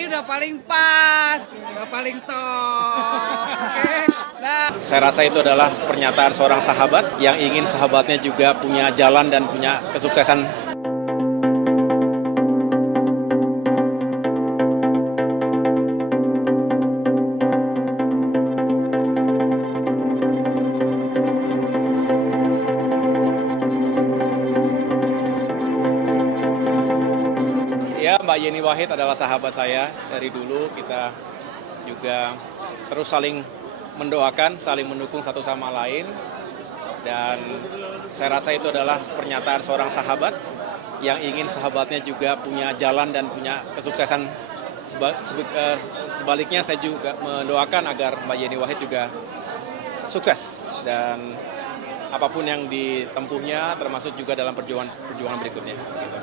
ini udah paling pas, udah paling top. Oke. Nah. Saya rasa itu adalah pernyataan seorang sahabat yang ingin sahabatnya juga punya jalan dan punya kesuksesan. Ya, Mbak Yeni Wahid adalah sahabat saya dari dulu. Kita juga terus saling mendoakan, saling mendukung satu sama lain. Dan saya rasa itu adalah pernyataan seorang sahabat yang ingin sahabatnya juga punya jalan dan punya kesuksesan. Sebaliknya saya juga mendoakan agar Mbak Yeni Wahid juga sukses dan apapun yang ditempuhnya, termasuk juga dalam perjuangan berikutnya. Gitu.